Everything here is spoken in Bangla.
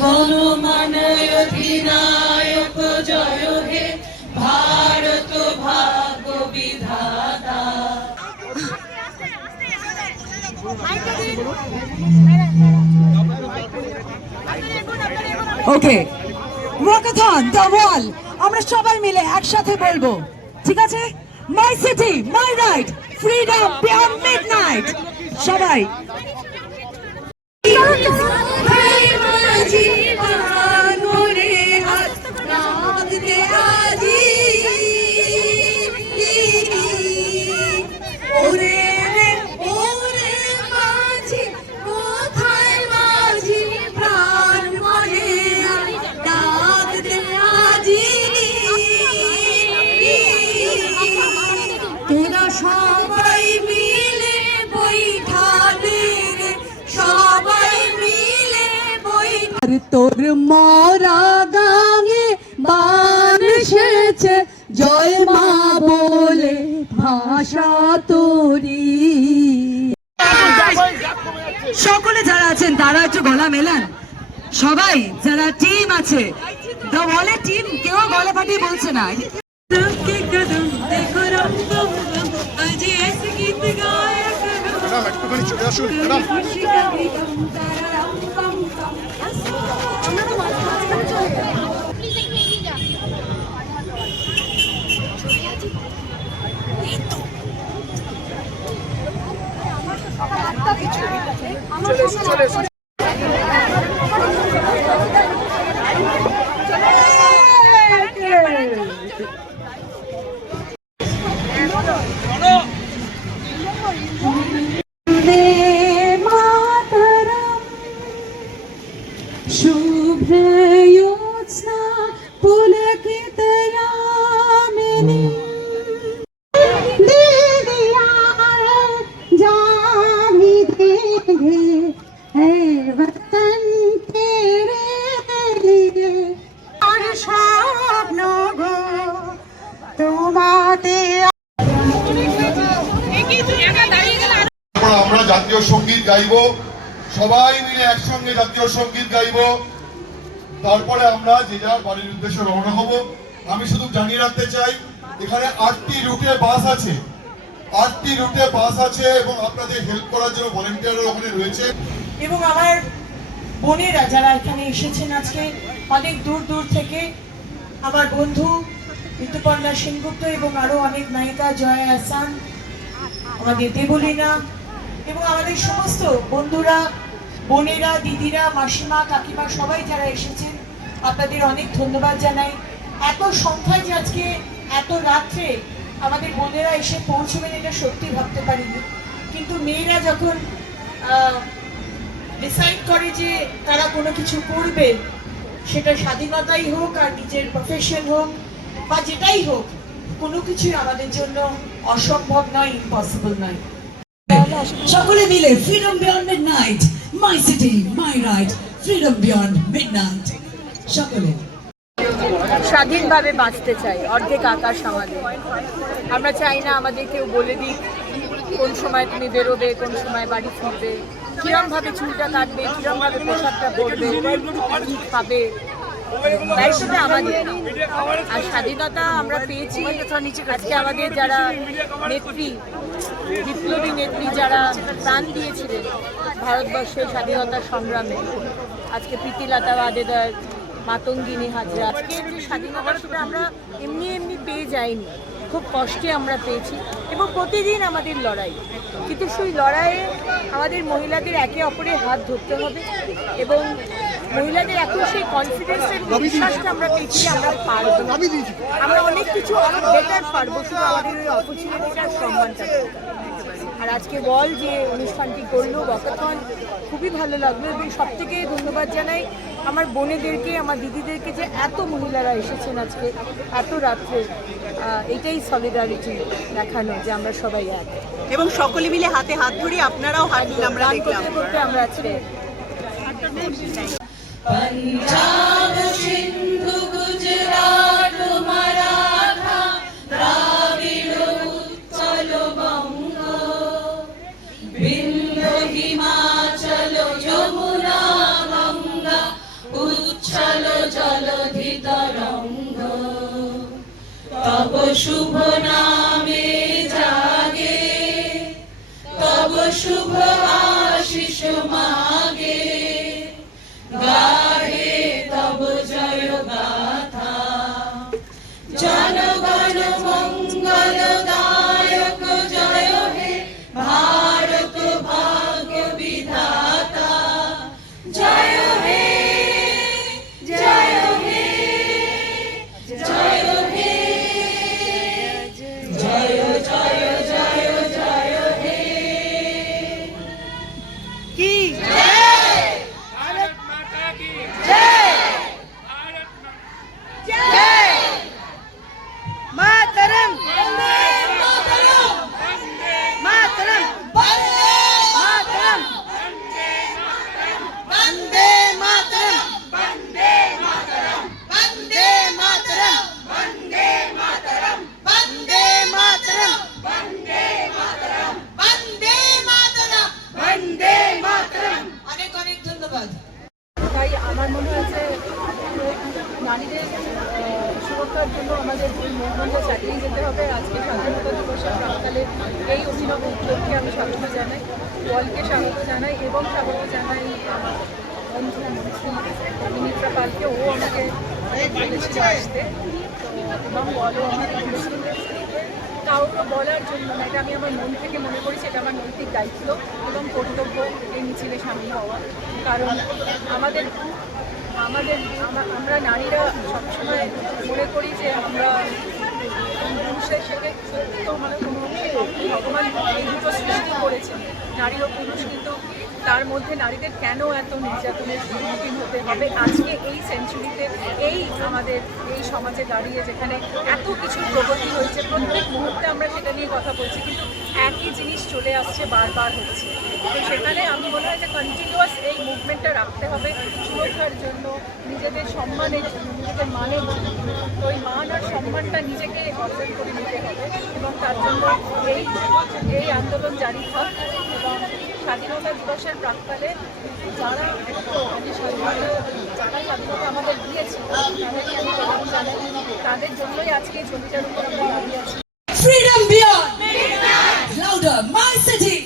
গণমানয় অধিনায়ক জয় হে ভারত ভাগ্য বিধাতা। ওকে, ওয়াকাথন দ্য ওয়াল আমরা সবাই মিলে একসাথে বলবো, ঠিক আছে? মাই city my right, freedom beyond midnight. সবাই সবাই মিলে বৈঠালে, সবাই মিলে আর তোর মরা গাঙে বান এসেছে, জয় মা বলে ভাষা তোরি। সকলে যারা আছেন তারা একটু গলা মেলান। সবাই যারা টিম আছে, দ্য ওয়ালের টিম, কেউ গলা ফাটিয়ে বলছে না। একটুখানি চলে আসুন ম্যাডাম। চলে এসো। शुभ्रयोत्स्ना पुलकितयामिनी दिव्या जामी देंगे है वतन तेरे लिए और स्वप्न गो तुम्हारे। আমরা জাতীয় সঙ্গীত গাইবো, সবাই মিলে একসঙ্গে জাতীয় সঙ্গীত গাইবো, তারপরে আমরা যে যার বাড়ির উদ্দেশ্যে রওনা হব। আমি শুধু জানিয়ে রাখতে চাই, এখানে 8টি রুটে বাস আছে, 8টি রুটে বাস আছে এবং আপনাদের হেল্প করার জন্য ভলেন্টিয়াররা ওখানে রয়েছে। এবং আমার বোনেরা যারা এখানে এসেছেন আজকে অনেক দূর দূর থেকে, আমার বন্ধু ঋতুপর্ণা সেনগুপ্ত এবং আরো অনেক নায়িকা, জয়া আহসান, আমাদের দেবলীনা এবং আমাদের সমস্ত বন্ধুরা, বোনেরা, দিদিরা, মাসিমা, কাকিমা সবাই যারা এসেছেন, আপনাদের অনেক ধন্যবাদ জানাই। এত সংখ্যায় যে আজকে এত রাত্রে আমাদের বোনেরা এসে পৌঁছবেন এটা সত্যি ভাবতে পারিনি। কিন্তু মেয়েরা যখন ডিসাইড করে যে তারা কোনো কিছু করবে, সেটা স্বাধীনতাই হোক আর নিজের প্রফেশন হোক বা যেটাই হোক, কোনো কিছুই আমাদের জন্য অসম্ভব নয়, ইম্পসিবল নয়। সকলে মিলে freedom beyond midnight, my city my right, freedom beyond midnight. সকলে স্বাধীনভাবে বাঁচতে চাই, অর্ধেক আকাশ আমাদের। আমরা চাই না আমাদের কেউ বলে দিক কোন সময় তুমি বেরোবে, কোন সময় বাড়ি ফিরবে, কিরমভাবে চুলটা কাটবে, কিরমভাবে পোশাকটা পরবে, কি খাবে, দায়িত্বটা আমাদের। আর স্বাধীনতা আমরা পেয়েছি আজকে আমাদের যারা নেত্রী, বিপ্লবী নেত্রী যারা প্রাণ দিয়েছিলেন ভারতবর্ষের স্বাধীনতা সংগ্রামে, আজকে প্রীতিলতা ওয়াদেদার, মাতঙ্গিনী হাজরা। আজকের যে স্বাধীনতা সেটা আমরা এমনি এমনি পেয়ে যাইনি, খুব কষ্টে আমরা পেয়েছি এবং প্রতিদিন আমাদের লড়াই। কিন্তু সেই লড়াইয়ে আমাদের মহিলাদের একে অপরের হাত ধরতে হবে এবং মহিলাদের এখন সেই কনফিডেন্সের বিশ্বাসটা আমরা পেয়েছি যে আমরা পারবো, আমরা অনেক কিছু অনেক বেটার পারবো, শুধু আমাদের ওই অপরচুনিটিটার সম্মানটা। আর আজকে ওয়াল যে অনুষ্ঠানটি করলো, ওয়াকাথন, খুবই ভালো লাগলো এবং সব থেকে ধন্যবাদ জানাই আমার বোনেদেরকে, আমার দিদিদেরকে যে এত মহিলারা এসেছেন আজকে এত রাত্রে। এটাই সলিডারিটি দেখানো যে আমরা সবাই এক এবং সকলে মিলে হাতে হাত ধরে আপনারাও হাত দিন। আমরা দেখলাম আমরা আজকে पंजाब सिंधु गुजरात मराठा द्राविड़ उत्कल बंग विंध्य हिमाचल यमुना गंगा শুভ নামে জাগে, তব শুভ আশিস মাগে, গাহে তব জয় গাথা। জনগণ মঙ্গলদায়ক জয় হে ভারত ভাগ্য বিধাতা। জয় হে জয় হে জয় হে, জয় জয় জয় জয় হে। কি भारत माता की जय, भारत জয় মাতরম मातरम, মাতরম মাতরম বন্দে মাতরম বন্দে মাতরম বন্দে মাতরম বন্দে মাতরম বন্দে মাতরম বন্দে মাতরম বন্দে মাতরম বন্দে মাতরম। অনেক অনেক ধন্যবাদ। তাই আমার মনে হচ্ছে নারীদের সুরক্ষার জন্য আমাদের এই মুভমেন্টটা চালিয়ে যেতে হবে। আজকে স্বাধীনতা দিবসের প্রাক্কালে এই অভিনব উদ্যোগকে আমি স্বাগত জানাই, ওয়ালকে স্বাগত জানাই এবং স্বাগত জানাই আমার বন্ধু মন্ত্রী অভিনেত্রা পালকে। ও আমাকে বলেছিল আসতে, এবং বলো আমাকে কাউকে বলার জন্য না, এটা আমি আমার মন থেকে মনে করেছি এটা আমার নৈতিক দায়িত্ব এবং কর্তব্য এই মিছিলে সামিল হওয়া। কারণ আমাদের আমাদের আমরা নারীরা সবসময় মনে করি যে আমরা পুরুষের সাথে তো মানে কোনো ভগবান এই দুটো সৃষ্টি করেছে, নারী ও পুরুষ, কিন্তু তার মধ্যে নারীদের কেন এত নির্যাতনের সম্মুখীন হতে হবে আজকে এই সেঞ্চুরিতে, এই আমাদের এই সমাজে দাঁড়িয়ে যেখানে এত কিছু প্রগতি হয়েছে, প্রত্যেক মুহূর্তে আমরা সেটা নিয়ে কথা বলছি, কিন্তু একই জিনিস চলে আসছে, বারবার হচ্ছে। তো সেখানে আমি মনে হয় যে কন্টিনিউয়াস এই মুভমেন্টটা রাখতে হবে সুরক্ষার জন্য, নিজেদের সম্মানের জন্য, নিজেদের মানের জন্য। তো ওই মান আর সম্মানটা নিজেকে অর্জন করে নিতে হবে এবং তার জন্য এই আন্দোলন জারি থাক। এবং স্বাধীনতা দিবসের প্রাক্কালে যারা স্বাধীনতা আমাদের দিয়েছে তাদেরকে আমি প্রণাম জানাই, তাদের জন্যই আজকে এই ছবিটার উপর আমরা দাঁড়িয়ে আছি। Freedom beyond. Louder, my city.